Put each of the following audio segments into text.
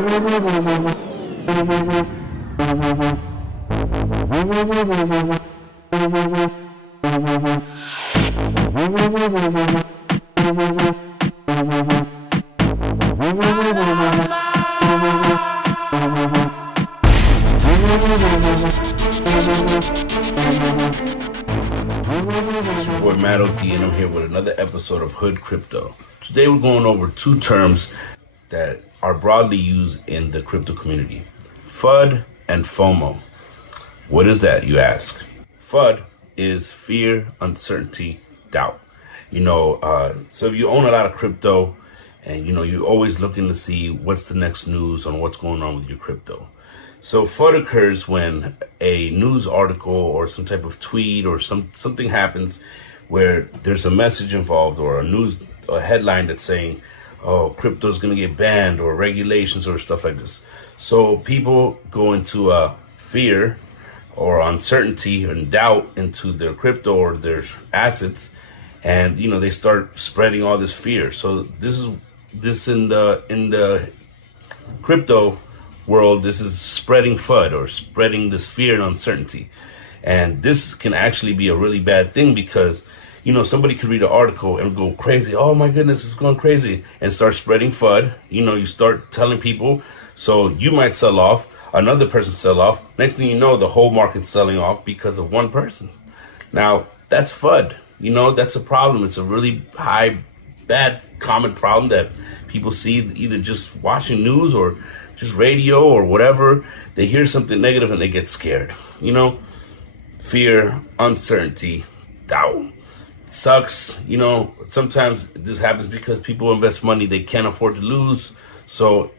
And I'm here with another episode of Hood Crypto. Today we're going over two terms that are broadly used in the crypto community. Fud and Fomo. What is that, you ask? Fud is fear, uncertainty, doubt. So if you own a lot of crypto and you're always looking to see what's the next news on what's going on with your crypto. So FUD occurs when a news article or some type of tweet or something happens where there's a message involved or a headline that's saying, oh, crypto is going to get banned or regulations or stuff like this. So people go into fear or uncertainty and doubt into their crypto or their assets, and they start spreading all this fear. So this in the crypto world, this is spreading FUD or spreading this fear and uncertainty. And this can actually be a really bad thing because, somebody could read an article and go crazy. Oh my goodness, it's going crazy, and start spreading FUD. You start telling people, so you might sell off, another person sell off. Next thing you know, the whole market's selling off because of one person. Now, that's FUD. That's a problem. It's a really bad, common problem that people see either just watching news or just radio or whatever. They hear something negative and they get scared. Fear, uncertainty, doubt. Sucks. Sometimes this happens because people invest money they can't afford to lose. So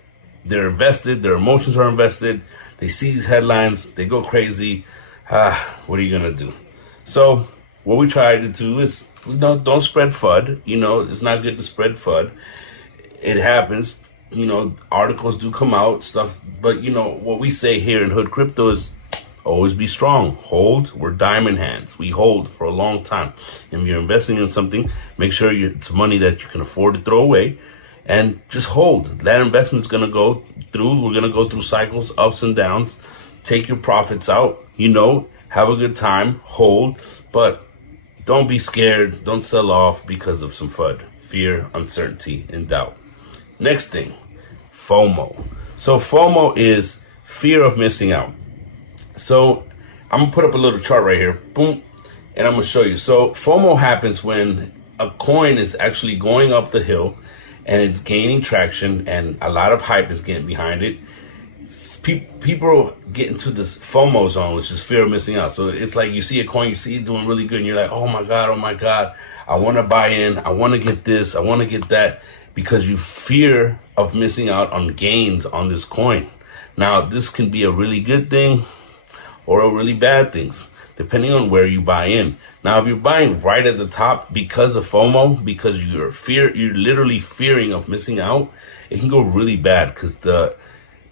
they're invested, their emotions are invested. They see these headlines, they go crazy. What are you going to do? So what we try to do is don't spread FUD. It's not good to spread FUD. It happens. Articles do come out, stuff. But, what we say here in Hood Crypto is always be strong. Hold. We're diamond hands. We hold for a long time. If you're investing in something, make sure it's money that you can afford to throw away, and just hold. That investment's going to go through. We're going to go through cycles, ups and downs. Take your profits out. Have a good time. Hold. But don't be scared. Don't sell off because of some FUD. Fear, uncertainty, and doubt. Next thing, FOMO. So FOMO is fear of missing out. So I'm going to put up a little chart right here. Boom. And I'm going to show you. So FOMO happens when a coin is actually going up the hill and it's gaining traction and a lot of hype is getting behind it. People get into this FOMO zone, which is fear of missing out. So it's like you see a coin, you see it doing really good, and you're like, oh my God, I want to buy in. I want to get this. I want to get that, because you fear of missing out on gains on this coin. Now, this can be a really good thing or a really bad thing, depending on where you buy in. Now, if you're buying right at the top because of FOMO, because you're literally fearing of missing out, it can go really bad because the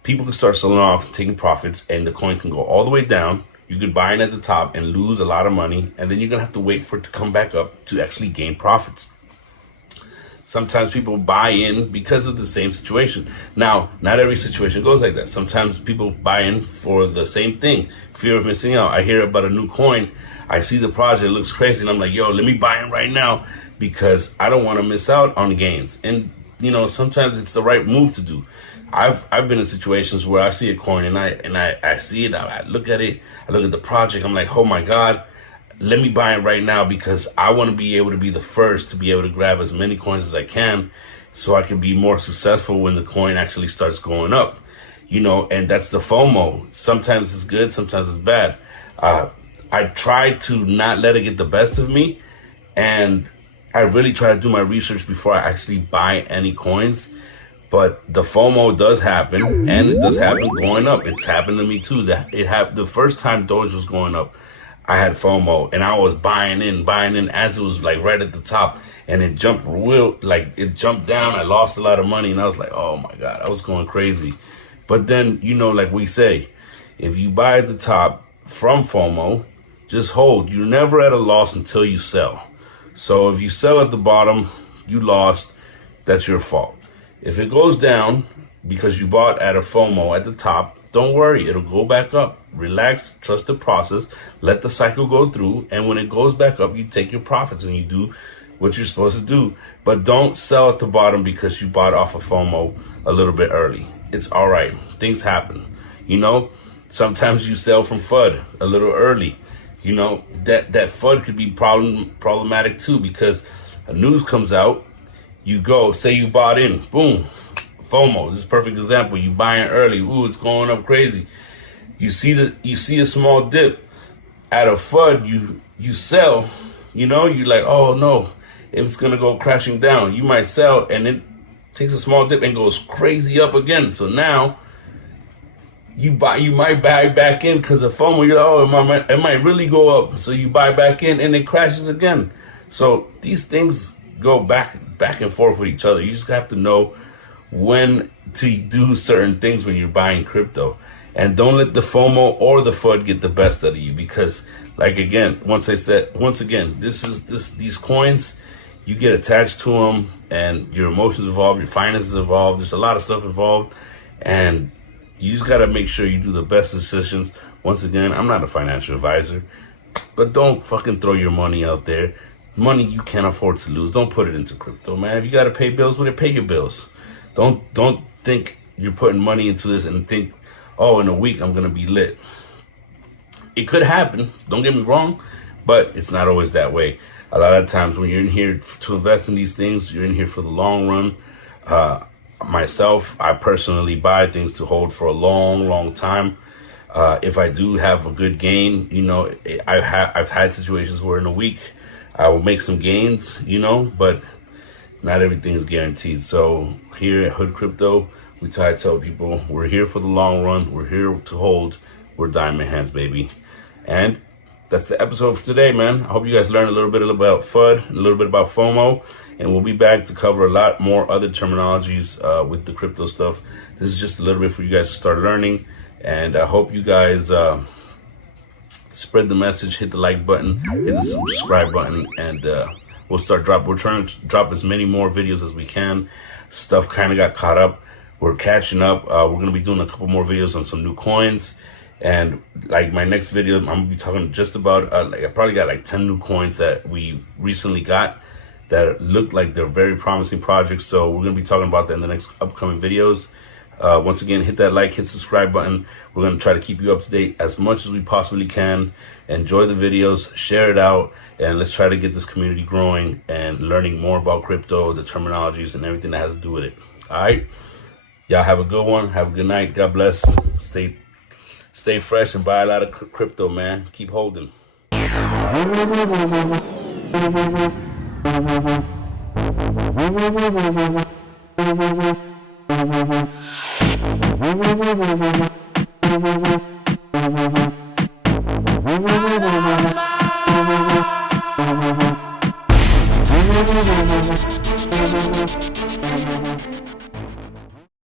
people can start selling off, taking profits, and the coin can go all the way down. You could buy in at the top and lose a lot of money, and then you're gonna have to wait for it to come back up to actually gain profits. Sometimes people buy in because of the same situation. Now, not every situation goes like that. Sometimes people buy in for the same thing, fear of missing out. I hear about a new coin, I see the project, it looks crazy, and I'm like, yo, let me buy in right now because I don't want to miss out on gains. And sometimes it's the right move to do. I've been in situations where I see a coin and I see it, I look at it, I look at the project, I'm like, oh my God, let me buy it right now because I want to be able to be the first to be able to grab as many coins as I can so I can be more successful when the coin actually starts going up, and that's the FOMO. Sometimes it's good, sometimes it's bad. I try to not let it get the best of me, and I really try to do my research before I actually buy any coins. But the FOMO does happen, and it does happen going up. It's happened to me too. The first time Doge was going up, I had FOMO, and I was buying in as it was like right at the top, and it jumped it jumped down. I lost a lot of money, and I was like, oh my God, I was going crazy. But then, like we say, if you buy at the top from FOMO, just hold. You're never at a loss until you sell. So if you sell at the bottom, you lost. That's your fault. If it goes down because you bought at a FOMO at the top. Don't worry, it'll go back up. Relax, trust the process, let the cycle go through, and when it goes back up, you take your profits and you do what you're supposed to do. But don't sell at the bottom because you bought off of FOMO a little bit early. It's all right. Things happen. You know, sometimes you sell from FUD a little early. You know, that FUD could be problematic too, because a news comes out, you go, say you bought in, boom, FOMO. This is a perfect example. You buying early, ooh, it's going up crazy. You see a small dip at a FUD, you sell, you know, you're like, oh no, it's gonna go crashing down. You might sell and it takes a small dip and goes crazy up again. So now you might buy back in because of FOMO. You're like, oh, it might really go up. So you buy back in and it crashes again. So these things go back and forth with each other. You just have to know when to do certain things when you're buying crypto. And don't let the FOMO or the FUD get the best out of you, because like once again, these coins, you get attached to them and your emotions involved, your finances involved. There's a lot of stuff involved, and you just got to make sure you do the best decisions. Once again, I'm not a financial advisor, but don't fucking throw your money out there. Money you can't afford to lose. Don't put it into crypto, man. If you got to pay bills with it, pay your bills. Don't think you're putting money into this and think, oh, in a week I'm going to be lit. It could happen, don't get me wrong, but it's not always that way. A lot of times when you're in here to invest in these things, you're in here for the long run. Myself, I personally buy things to hold for a long time. If I do have a good gain, you know, I've had situations where in a week I will make some gains, you know, but not everything is guaranteed. So here at HoodCrypto, we try to tell people we're here for the long run. We're here to hold. We're diamond hands, baby. And that's the episode for today, man. I hope you guys learned a little bit about FUD, a little bit about FOMO, and we'll be back to cover a lot more other terminologies with the crypto stuff. This is just a little bit for you guys to start learning, and I hope you guys spread the message, hit the like button, hit the subscribe button, and we're trying to drop as many more videos as we can. Stuff kind of got caught up. We're catching up. We're going to be doing a couple more videos on some new coins. And like my next video, I'm going to be talking just about, I probably got like 10 new coins that we recently got that look like they're very promising projects. So we're going to be talking about that in the next upcoming videos. Once again, hit that like, hit subscribe button. We're going to try to keep you up to date as much as we possibly can. Enjoy the videos, share it out, and let's try to get this community growing and learning more about crypto, the terminologies, and everything that has to do with it. All right. Y'all have a good one. Have a good night. God bless. Stay fresh and buy a lot of crypto, man. Keep holding.